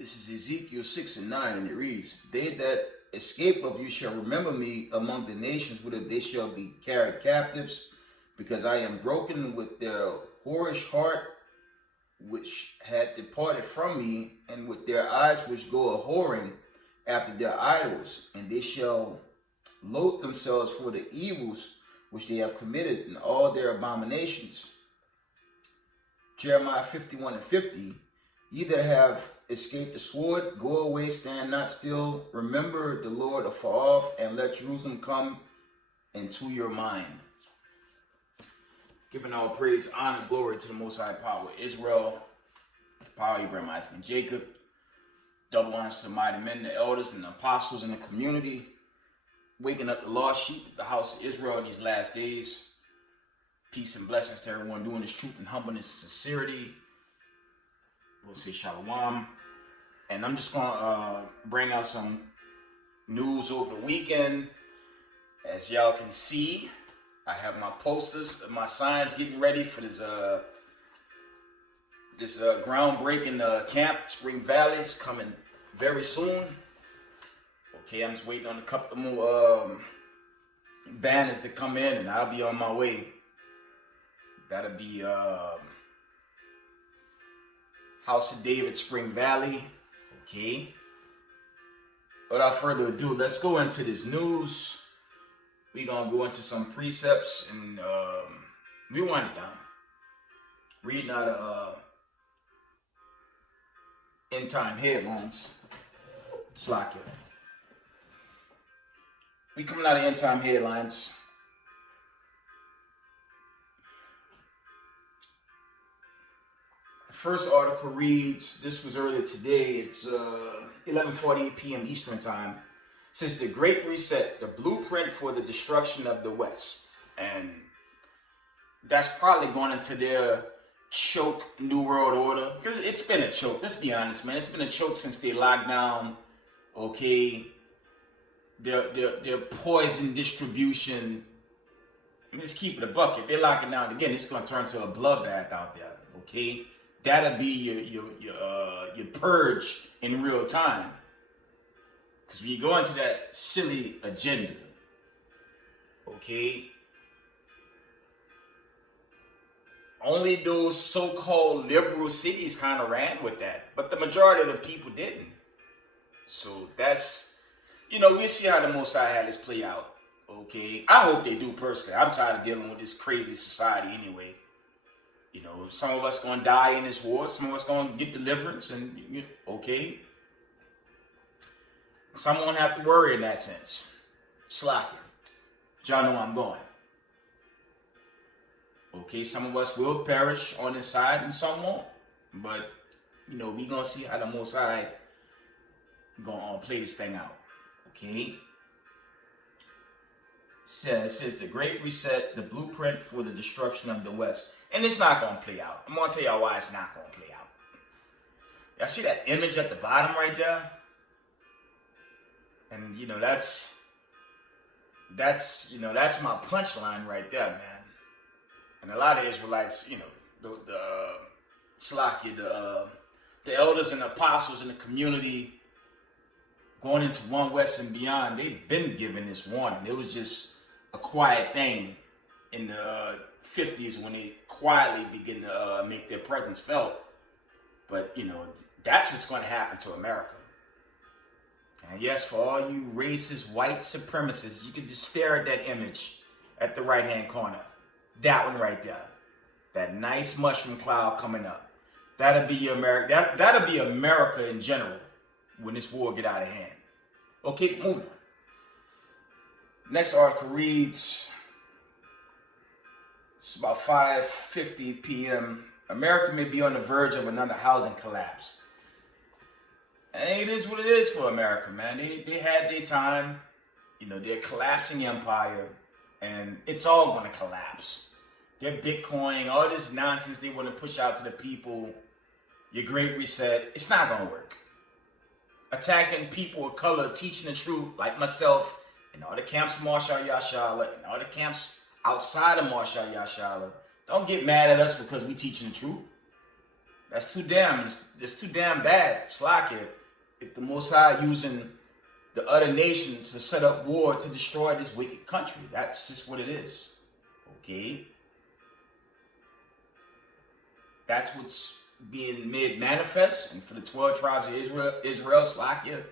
This is Ezekiel 6 and 9, and it reads, They that escape of you shall remember me among the nations, whither they shall be carried captives, because I am broken with their whorish heart, which had departed from me, and with their eyes which go a-whoring after their idols, and they shall loathe themselves for the evils which they have committed in all their abominations. Jeremiah 51 and 50, Ye that have escaped the sword, go away, stand not still. Remember the Lord afar off, and let Jerusalem come into your mind. Giving all praise, honor, glory to the Most High Power of Israel, the power of Abraham, Isaac, and Jacob. Double honors to the mighty men, the elders, and the apostles in the community, waking up the lost sheep of the house of Israel in these last days. Peace and blessings to everyone doing this truth and humbleness and sincerity. We'll say shalom. And I'm just going to bring out some news over the weekend. As y'all can see, I have my posters and my signs getting ready for this groundbreaking camp. Spring Valley is coming very soon. Okay, I'm just waiting on a couple more banners to come in, and I'll be on my way. That'll be House of David, Spring Valley. Okay. Without further ado, let's go into this news. We're going to go into some precepts and rewind it down. Reading out of end time headlines. Slack it. We coming out of end time headlines. First article reads, this was earlier today, it's 11:48 p.m. Eastern Time. It says the Great Reset, the blueprint for the destruction of the West. And that's probably going into their choke New World Order. Because it's been a choke, let's be honest, man. It's been a choke since they locked down, okay, their poison distribution. Let's keep it a bucket. They're locking down again. It's going to turn to a bloodbath out there, okay? That'll be your purge in real time. Because when you go into that silly agenda, okay, only those so-called liberal cities kind of ran with that. But the majority of the people didn't. So that's, we'll see how the Most High had this play out. Okay, I hope they do personally. I'm tired of dealing with this crazy society anyway. Some of us gonna die in this war. Some of us gonna get deliverance, and okay. Some won't have to worry in that sense. Slacker, y'all know I'm going. Okay, some of us will perish on this side, and some won't. But we gonna see how the Most High gonna play this thing out. Okay. It says the Great Reset, the blueprint for the destruction of the West. And it's not going to play out. I'm going to tell y'all why it's not going to play out. Y'all see that image at the bottom right there? And, that's my punchline right there, man. And a lot of Israelites, the elders and the apostles in the community going into One West and beyond, they've been given this warning. It was just a quiet thing in the 50s when they quietly begin to make their presence felt. But, that's what's going to happen to America. And yes, for all you racist, white supremacists, you can just stare at that image at the right-hand corner. That one right there. That nice mushroom cloud coming up. That'll be your America. That'll be America in general when this war get out of hand. Okay, moving on. Next article reads, it's about 5:50 p.m. America may be on the verge of another housing collapse. And it is what it is for America, man. They had their time. They're collapsing empire, and it's all going to collapse. Their Bitcoin, all this nonsense they want to push out to the people, your Great Reset, it's not going to work. Attacking people of color, teaching the truth, like myself, and all the camps of Marshall Yashala, and all the camps outside of Marshall Yashala. Don't get mad at us because we teaching the truth. That's too damn. It's too damn bad. Slack it. If the Most High using the other nations to set up war to destroy this wicked country, that's just what it is. Okay. That's what's being made manifest. And for the 12 tribes of Israel, slack you.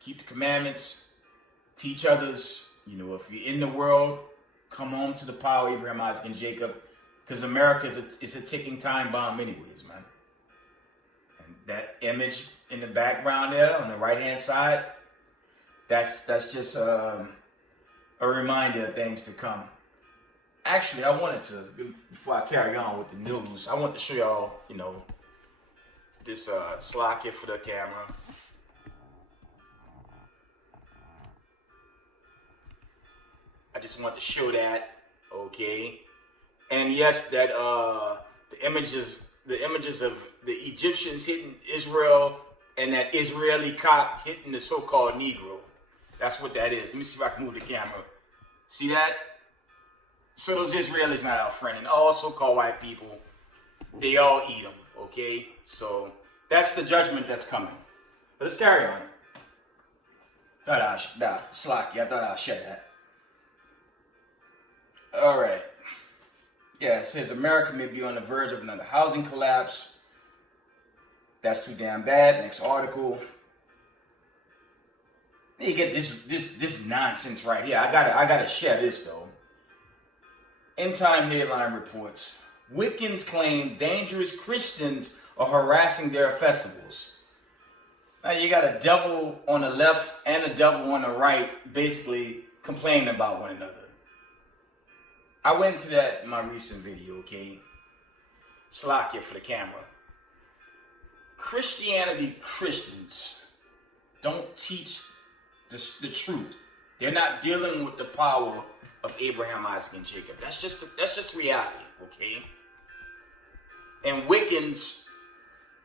Keep the commandments. Teach others. You know, if you're in the world, come home to the power of Abraham, Isaac, and Jacob. Because America is a ticking time bomb anyways, man. And that image in the background there on the right-hand side, that's just a reminder of things to come. Actually, I wanted to, before I carry on with the news, I want to show y'all, you know, this slide kit for the camera. I just want to show that, okay? And yes, that the images of the Egyptians hitting Israel and that Israeli cop hitting the so-called Negro. That's what that is. Let me see if I can move the camera. See that? So those Israelis not our friend, and all so-called white people, they all eat them, okay? So that's the judgment that's coming. But let's carry on. Slacky, I thought I'd share that. All right. Yeah, it says America may be on the verge of another housing collapse. That's too damn bad. Next article. You get this nonsense right here. I gotta share this though. End time headline reports. Wiccans claim dangerous Christians are harassing their festivals. Now you got a devil on the left and a devil on the right basically complaining about one another. I went into that in my recent video, okay? Slakia for the camera. Christians don't teach the truth. They're not dealing with the power of Abraham, Isaac, and Jacob. That's just reality, okay? And Wiccans,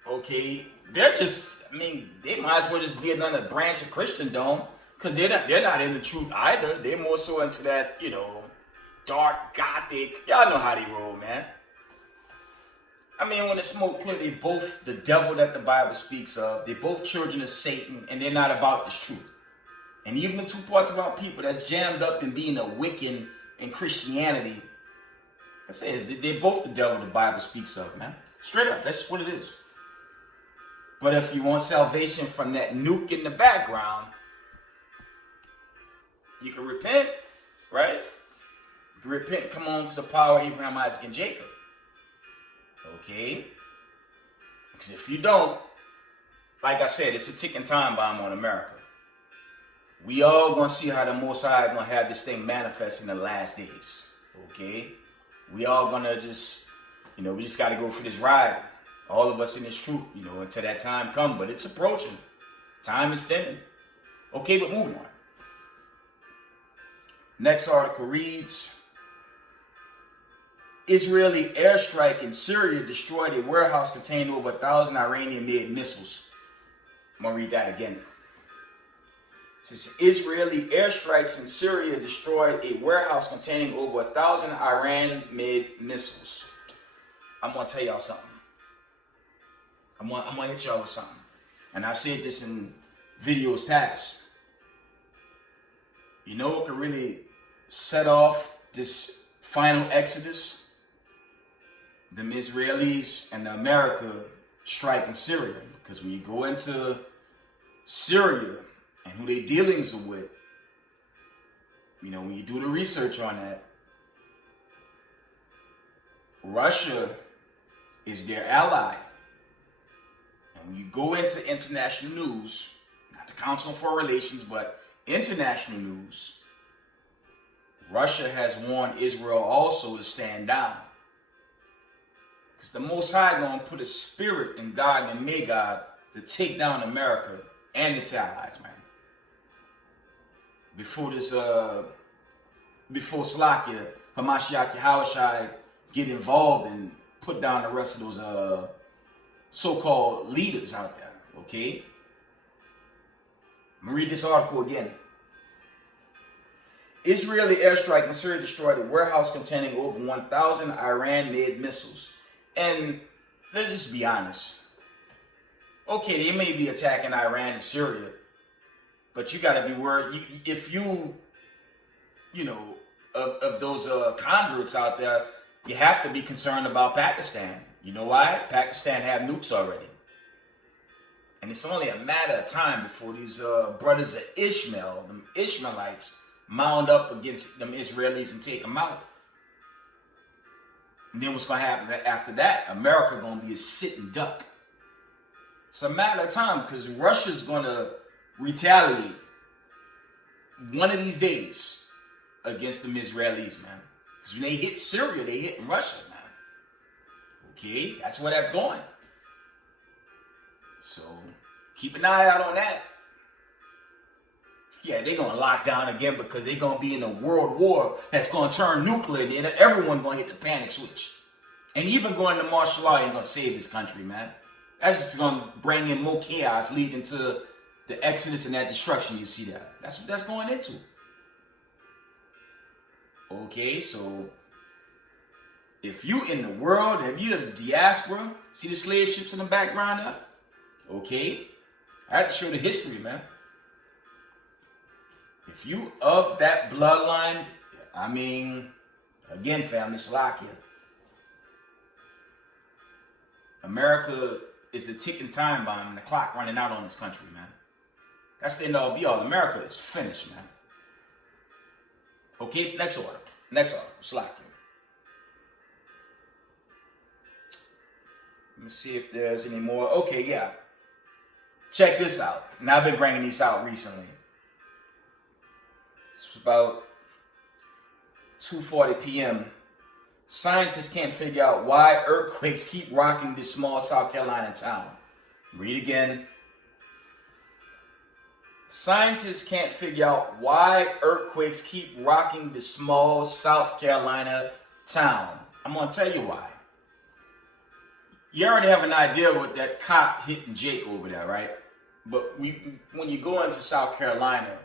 okay, they're just, I mean, they might as well just be another branch of Christendom, because they're not in the truth either. They're more so into that, you know, dark, gothic. Y'all know how they roll, man. I mean, when it's smoke clear, they both the devil that the Bible speaks of. They're both children of Satan, and they're not about this truth. And even the two parts of our people that's jammed up in being a Wiccan in Christianity, I say, they're both the devil the Bible speaks of, man. Straight up, that's what it is. But if you want salvation from that nuke in the background, you can repent, right? You can repent, come on to the power of Abraham, Isaac, and Jacob. Okay? Because if you don't, like I said, it's a ticking time bomb on America. We all gonna see how the Most High gonna have this thing manifest in the last days. Okay? We all gonna just, you know, we just gotta go for this ride. All of us in this truth, you know, until that time come. But it's approaching. Time is thinning. Okay, but moving on. Next article reads, Israeli airstrike in Syria destroyed a warehouse containing over 1,000 Iranian-made missiles. I'm going to read that again. It says, Israeli airstrikes in Syria destroyed a warehouse containing over 1,000 Iran-made missiles. I'm going to tell y'all something. I'm going to hit y'all with something. And I've said this in videos past. You know what could really set off this final exodus? Them Israelis and America striking Syria. Because when you go into Syria and who they dealings with, you know, when you do the research on that, Russia is their ally. And when you go into international news, not the Council on Foreign Relations, but international news, Russia has warned Israel also to stand down. Because the Most High going to put a spirit in Gog and Magog to take down America and its allies, man. Before Slakia, Hamashiach Yahushai get involved and put down the rest of those so-called leaders out there, okay? I'm going to read this article again. Israeli airstrike in Syria destroyed a warehouse containing over 1,000 Iran-made missiles. And let's just be honest. Okay, they may be attacking Iran and Syria, but you got to be worried. If you know, of those converts out there, you have to be concerned about Pakistan. You know why? Pakistan have nukes already. And it's only a matter of time before these brothers of Ishmael, them Ishmaelites, mount up against them Israelis and take them out. And then what's going to happen after that? America going to be a sitting duck. It's a matter of time because Russia's going to retaliate one of these days against them Israelis, man. Because when they hit Syria, they hit Russia, man. Okay, that's where that's going. So keep an eye out on that. Yeah, they're going to lock down again because they're going to be in a world war that's going to turn nuclear. And everyone's going to hit the panic switch. And even going to martial law ain't going to save this country, man. That's just going to bring in more chaos, leading to the exodus and that destruction. You see that? That's what that's going into. Okay, so if you in the world, if you're the diaspora, see the slave ships in the background there? Okay, I have to show the history, man. If you of that bloodline, I mean, again, family, Slovakia. America is the ticking time bomb and the clock running out on this country, man. That's the end all be all. America is finished, man. Okay, next order. Next order, Slovakia. Let me see if there's any more. Okay, yeah. Check this out. And I've been bringing these out recently. It's about 2:40 p.m. Scientists can't figure out why earthquakes keep rocking this small South Carolina town. Read again. Scientists can't figure out why earthquakes keep rocking this small South Carolina town. I'm going to tell you why. You already have an idea what that cop hitting Jake over there, right? But when you go into South Carolina,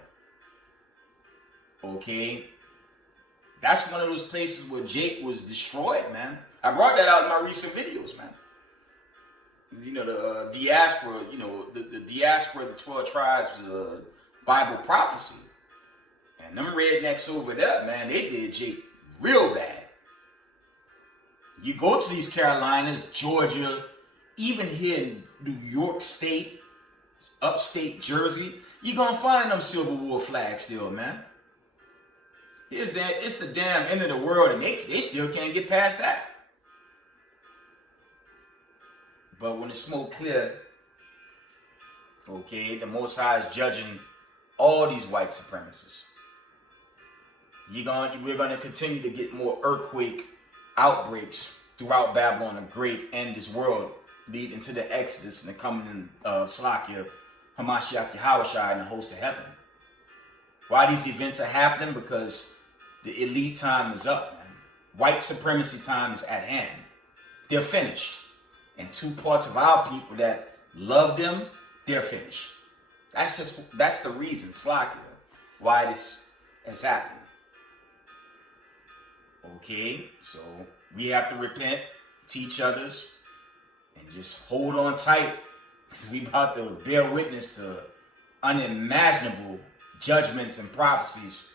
okay, that's one of those places where Jake was destroyed, man. I brought that out in my recent videos, man. You know, the diaspora, you know, the diaspora, the 12 tribes, Bible prophecy. And them rednecks over there, man, they did Jake real bad. You go to these Carolinas, Georgia, even here in New York State, upstate Jersey, you're going to find them Civil War flags still, man. It's the damn end of the world, and they still can't get past that. But when the smoke clear, okay, the Most High is judging all these white supremacists. We're gonna continue to get more earthquake outbreaks throughout Babylon the Great and this world, leading to the Exodus and the coming of Slovakia, Hamashiach Yahushua, and the host of heaven. Why these events are happening? Because the elite time is up, man. White supremacy time is at hand. They're finished. And two parts of our people that love them, they're finished. That's the reason, Slovakia, why this has happened. Okay, so we have to repent, teach others, and just hold on tight, because we about to bear witness to unimaginable judgments and prophecies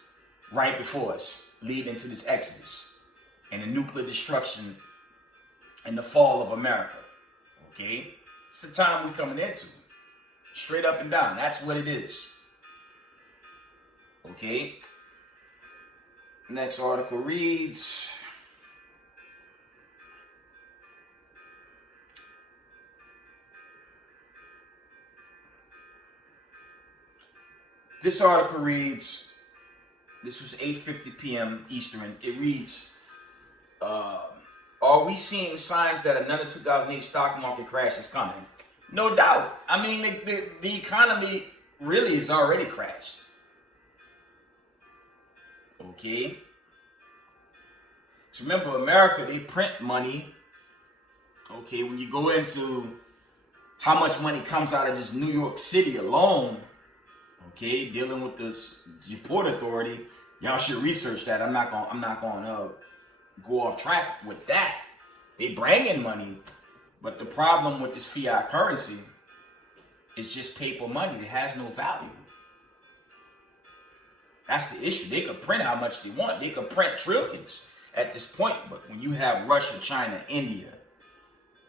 right before us, leading to this Exodus and the nuclear destruction and the fall of America. Okay? It's the time we're coming into. Straight up and down. That's what it is. Okay? Next article reads, this article reads, this was 8:50 p.m. Eastern. It reads, are we seeing signs that another 2008 stock market crash is coming? No doubt. I mean, the economy really has already crashed. Okay? So remember, America, they print money. Okay, when you go into how much money comes out of just New York City alone, okay, dealing with this Port Authority, y'all should research that. I'm not going to go off track with that. They bring in money, But the problem with this fiat currency is just paper money. It has no value. That's the issue. They could print how much they want. They could print trillions at this point. But when you have Russia, China, India,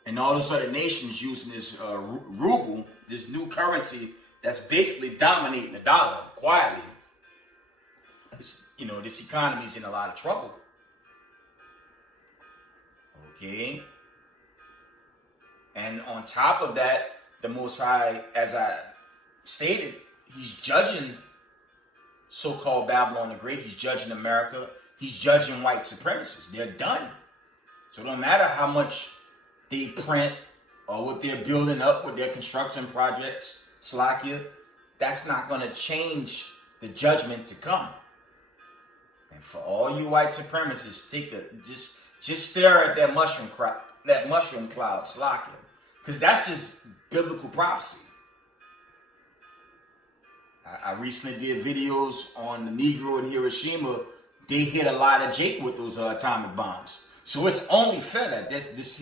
and all those other nations using this ruble, this new currency that's basically dominating the dollar quietly, this economy's in a lot of trouble. Okay? And on top of that, the Most High, as I stated, he's judging so-called Babylon the Great. He's judging America. He's judging white supremacists. They're done. So it don't matter how much they print or what they're building up with their construction projects, Slovakia, that's not going to change the judgment to come. And for all you white supremacists, just stare at that mushroom cloud, Slovakia, because that's just biblical prophecy. I recently did videos on the Negro in Hiroshima. They hit a lot of Jake with those atomic bombs. So it's only fair that this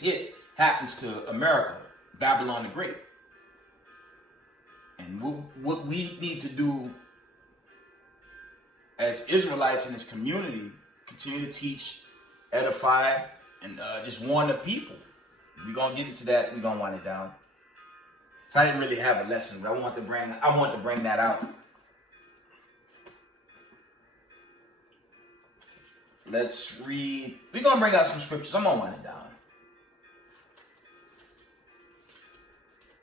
hit happens to America, Babylon the Great. And what we need to do as Israelites in this community, continue to teach, edify, and just warn the people. We're gonna get into that. We're gonna wind it down. So I didn't really have a lesson, but I want to bring that out. Let's read. We're gonna bring out some scriptures. I'm gonna wind it down.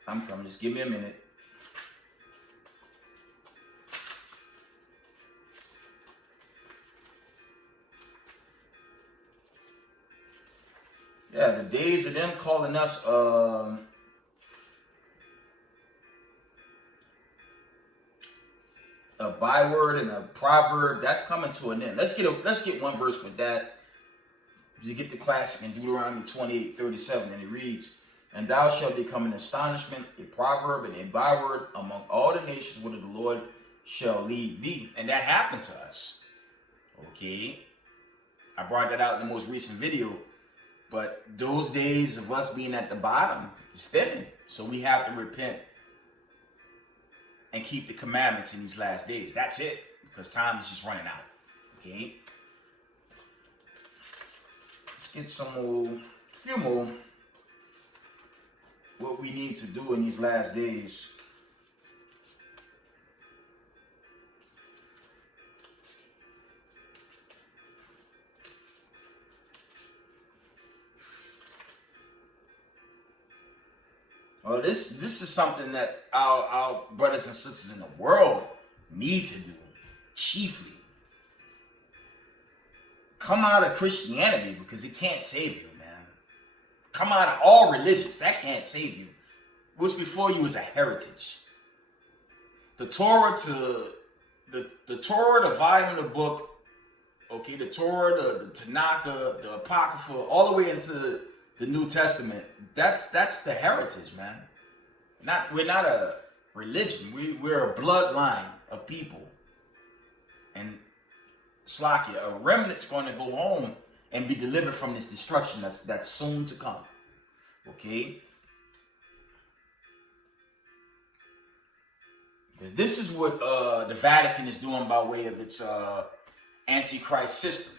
I'm coming. Just give me a minute. Yeah, the days of them calling us a byword and a proverb, that's coming to an end. Let's get one verse with that. You get the classic in Deuteronomy 28:37, and it reads, "And thou shalt become an astonishment, a proverb, and a byword among all the nations whither the Lord shall lead thee." And that happened to us. Okay? I brought that out in the most recent video. But those days of us being at the bottom is thinning. So we have to repent and keep the commandments in these last days. That's it. Because time is just running out. Okay? Let's get a few more. What we need to do in these last days. Well, this is something that our brothers and sisters in the world need to do, chiefly. Come out of Christianity, because it can't save you, man. Come out of all religions. That can't save you. What's before you is a heritage. The Torah, the Torah, the volume of the book, okay, the Torah, the Tanakh, the Apocrypha, all the way into the New Testament, that's the heritage, man. We're not a religion. We're a bloodline of people. And Slovakia, a remnant's going to go home and be delivered from this destruction that's soon to come. Okay? Because this is what the Vatican is doing by way of its Antichrist system.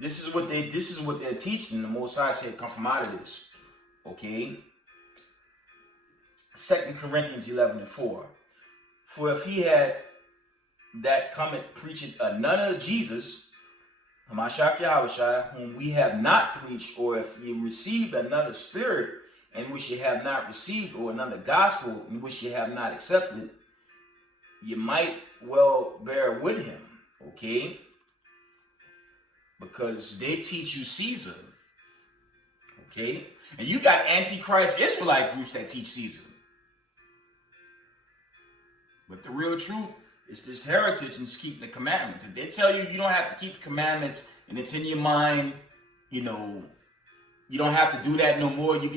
This is what they're teaching. The Most High said, come from out of this. Okay? 2 Corinthians 11:4. For if he had that cometh preaching another Jesus, Hamashiach Yahushua, whom we have not preached, or if ye received another spirit, in which ye have not received, or another gospel, in which ye have not accepted, you might well bear with him. Okay? Because they teach you Caesar. Okay? And you got Antichrist Israelite groups that teach Caesar. But the real truth is this heritage and just keeping the commandments. If they tell you you don't have to keep the commandments and it's in your mind, you don't have to do that no more. You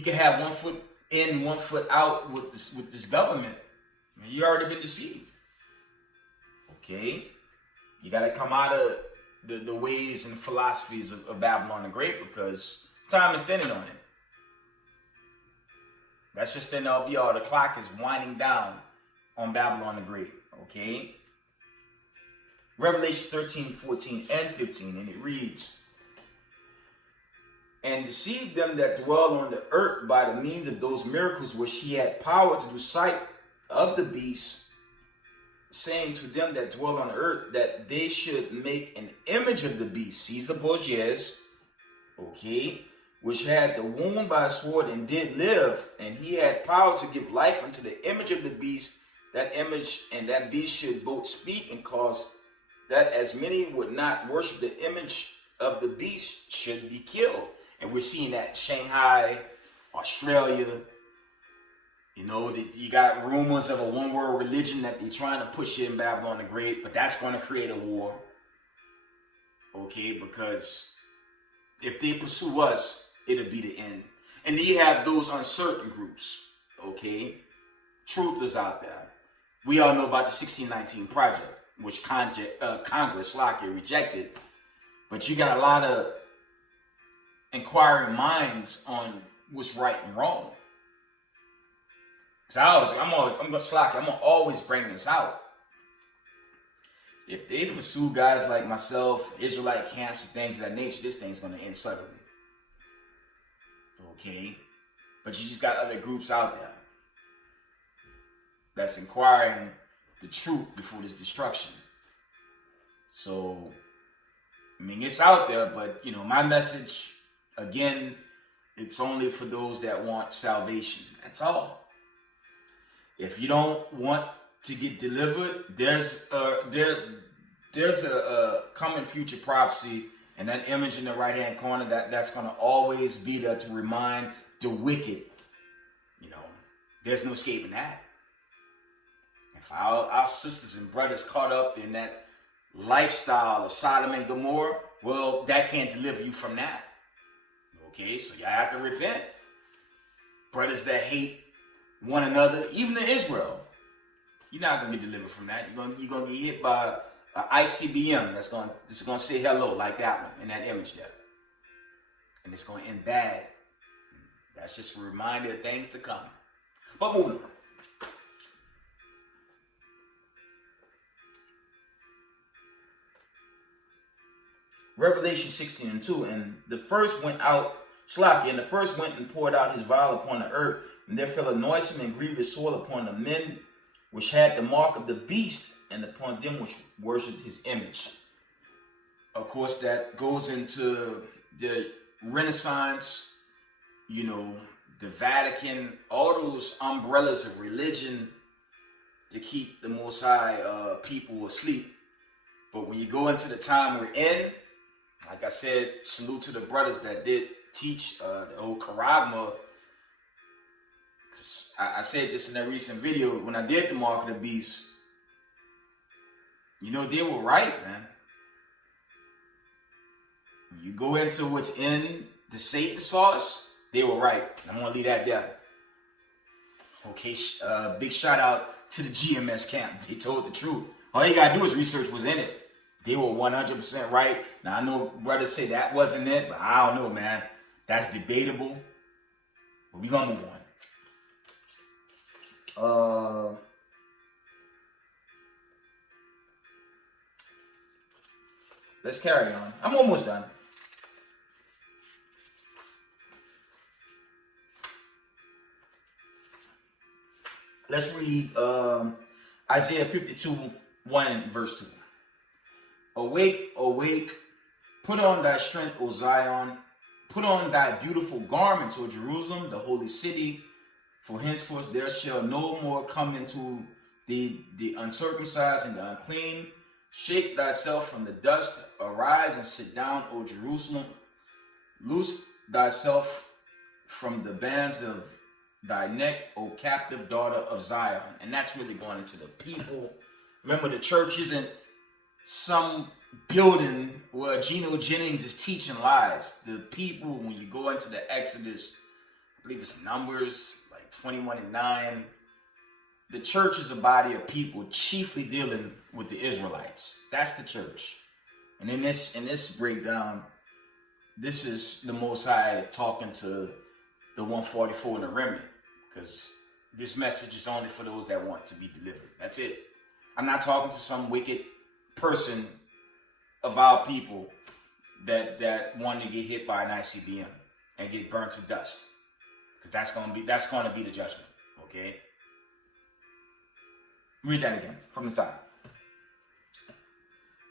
can have one foot in, one foot out with this government. I mean, you already been deceived. Okay? You got to come out of the ways and philosophies of Babylon the Great, because time is thinning on it. That's just an LBR. The clock is winding down on Babylon the Great. Okay? Revelation 13, 14, and 15, and it reads, and deceived them that dwell on the earth by the means of those miracles which he had power to do sight of the beast, saying to them that dwell on the earth that they should make an image of the beast, Caesar Borgias, okay, which had the wound by a sword and did live, and he had power to give life unto the image of the beast. That image and that beast should both speak, and cause that as many would not worship the image of the beast should be killed. And we're seeing that in Shanghai, Australia. You know, you got rumors of a one-world religion that they're trying to push in Babylon the Great, but that's going to create a war. Okay, because if they pursue us, it'll be the end. And then you have those uncertain groups. Okay, truth is out there. We all know about the 1619 Project, which Congress rejected. But you got a lot of inquiring minds on what's right and wrong. Because I'm gonna always bring this out. If they pursue guys like myself, Israelite camps and things of that nature, this thing's gonna end suddenly. Okay? But you just got other groups out there that's inquiring the truth before this destruction. So, I mean, it's out there, but, you know, my message, again, it's only for those that want salvation. That's all. If you don't want to get delivered, there's a coming future prophecy, and that image in the right-hand corner, that's going to always be there to remind the wicked, you know, there's no escaping that. If our sisters and brothers caught up in that lifestyle of Sodom and Gomorrah, well, that can't deliver you from that. Okay, so you have to repent. Brothers that hate one another, even in Israel, you're not going to get delivered from that. You're going to get hit by an ICBM that's going to say hello like that one in that image there. And it's going to end bad. That's just a reminder of things to come. But moving on. Revelation 16 and 2, and the first went and poured out his vial upon the earth, and there fell a noisome and grievous sword upon the men which had the mark of the beast, and upon them which worshipped his image. Of course, that goes into the Renaissance, you know, the Vatican, all those umbrellas of religion to keep the Most High people asleep. But when you go into the time we're in, like I said, salute to the brothers that did teach the old Karagma. I said this in a recent video when I did the Mark of the Beast. You know, they were right, man. When you go into what's in the Satan sauce, they were right. I'm going to leave that there. Okay, big shout out to the GMS camp. They told the truth. All you got to do is research what's in it. They were 100% right. Now, I know brothers say that wasn't it, but I don't know, man. That's debatable. But we're going to move on. Let's carry on. I'm almost done. Let's read Isaiah 52, 1 verse 2. Awake, awake, put on thy strength, O Zion. Put on thy beautiful garments, O Jerusalem, the holy city. For henceforth there shall no more come into the uncircumcised and the unclean. Shake thyself from the dust. Arise and sit down, O Jerusalem. Loose thyself from the bands of thy neck, O captive daughter of Zion. And that's really going into the people. Remember, the church isn't some building where Geno Jennings is teaching lies. The people, when you go into the Exodus, I believe it's Numbers, like 21 and 9, the church is a body of people chiefly dealing with the Israelites. That's the church. And in this breakdown, this is the Most High talking to the 144 in the remnant, because this message is only for those that want to be delivered. That's it. I'm not talking to some wicked person of our people that want to get hit by an ICBM and get burnt to dust, because that's gonna be the judgment. Okay. Read that again from the top.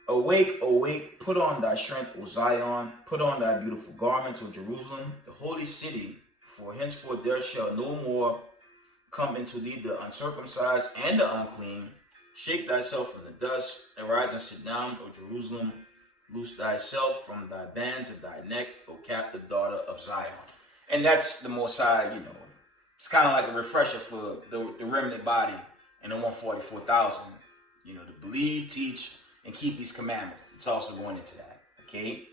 Awake, awake, put on thy strength, O Zion, put on thy beautiful garments, O Jerusalem, the holy city, for henceforth there shall no more come into thee the uncircumcised and the unclean. Shake thyself from the dust, arise and sit down, O Jerusalem, loose thyself from thy bands of thy neck, O captive daughter of Zion. And that's the Most High, it's kind of like a refresher for the remnant body and the 144,000, to believe, teach, and keep these commandments. It's also going into that, okay?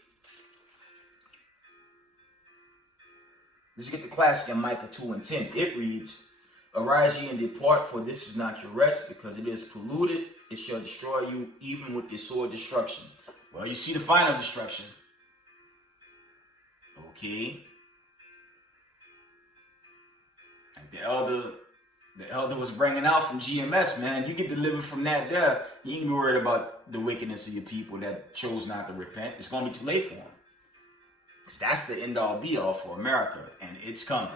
Let's get the classic in Micah 2:10. It reads, Arise ye and depart, for this is not your rest, because it is polluted. It shall destroy you, even with the sword destruction. Well, you see the final destruction. Okay. Like the elder was bringing out from GMS, man. You get delivered from that there. You ain't be worried about the wickedness of your people that chose not to repent. It's going to be too late for them. Because that's the end-all be-all for America. And it's coming.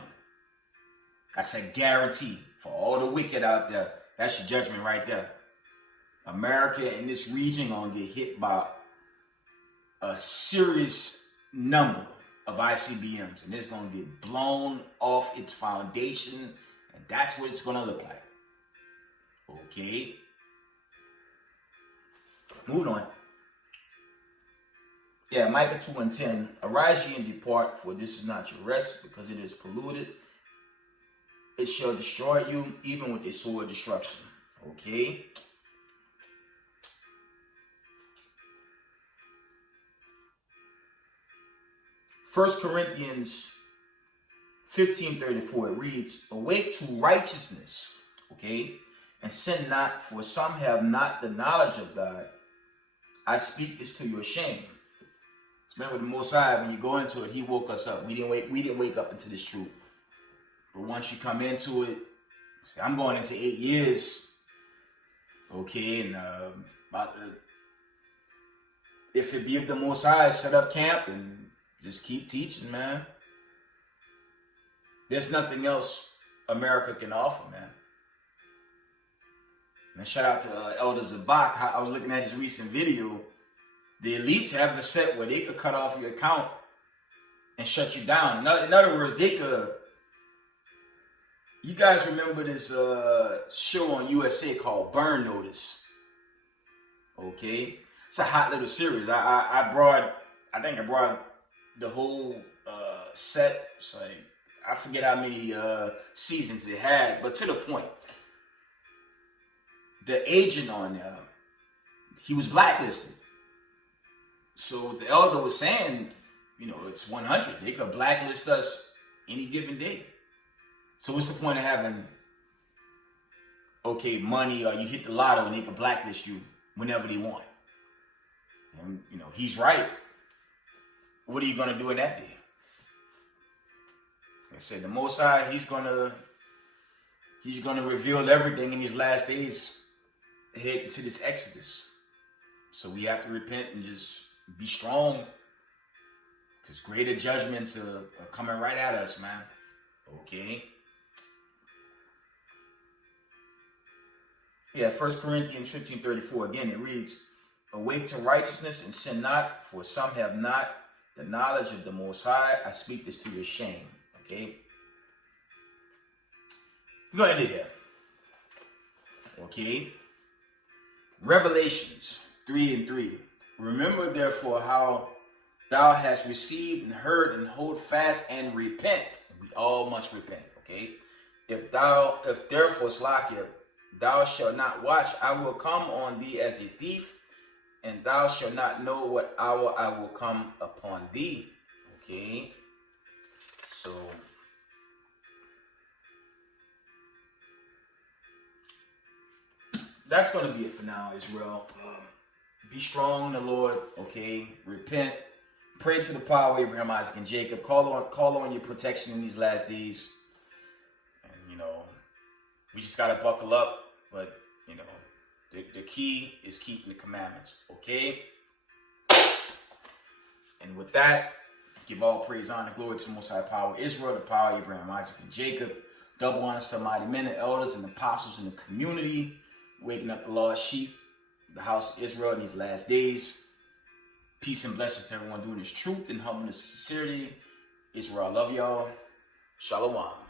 That's a guarantee for all the wicked out there. That's your judgment right there. America and this region going to get hit by a serious number of ICBMs. And it's going to get blown off its foundation. And that's what it's going to look like. Okay. Moving on. Yeah, Micah 2:10. Arise ye and depart, for this is not your rest, because it is polluted. It shall destroy you, even with a sword destruction. Okay. First Corinthians 15:34, it reads, Awake to righteousness, okay, and sin not, for some have not the knowledge of God. I speak this to your shame. Remember, the Most High, when you go into it, He woke us up. We didn't wake up into this truth. But once you come into it, see, I'm going into 8 years, okay, and if it be of the Most High, set up camp and just keep teaching, man. There's nothing else America can offer, man. And shout out to Elder Zabak. I was looking at his recent video. The elites have a set where they could cut off your account and shut you down. In other words, they could. You guys remember this show on USA called Burn Notice? Okay, it's a hot little series. I think I brought the whole set. It's like, I forget how many seasons it had, but to the point. The agent on there, he was blacklisted. So the elder was saying, it's 100. They could blacklist us any given day. So what's the point of having, money, or you hit the lotto and they can blacklist you whenever they want? And, he's right. What are you going to do in that day? Like I said, the Most High, He's going to reveal everything in these last days. Head into this Exodus. So we have to repent and just be strong, because greater judgments are coming right at us, man. Okay. Yeah, 1 Corinthians 15:34, again it reads, Awake to righteousness and sin not, for some have not the knowledge of the Most High. I speak this to your shame. Okay. We're going to end it here. Okay. Revelations 3:3. Remember therefore how thou hast received and heard, and hold fast and repent. We all must repent, okay? If therefore, Slakia, thou shalt not watch, I will come on thee as a thief, and thou shalt not know what hour I will come upon thee. Okay? So that's going to be it for now, Israel. Be strong in the Lord, okay? Repent. Pray to the power of Abraham, Isaac, and Jacob. Call on your protection in these last days. And, we just got to buckle up. But, the key is keeping the commandments, okay? And with that, give all praise, honor, glory to the Most High Power Israel, the power of Abraham, Isaac, and Jacob. Double honor to the mighty men and elders and apostles in the community, waking up the lost sheep, the house of Israel in these last days. Peace and blessings to everyone doing this truth and humbleness and sincerity. Israel, I love y'all. Shalom.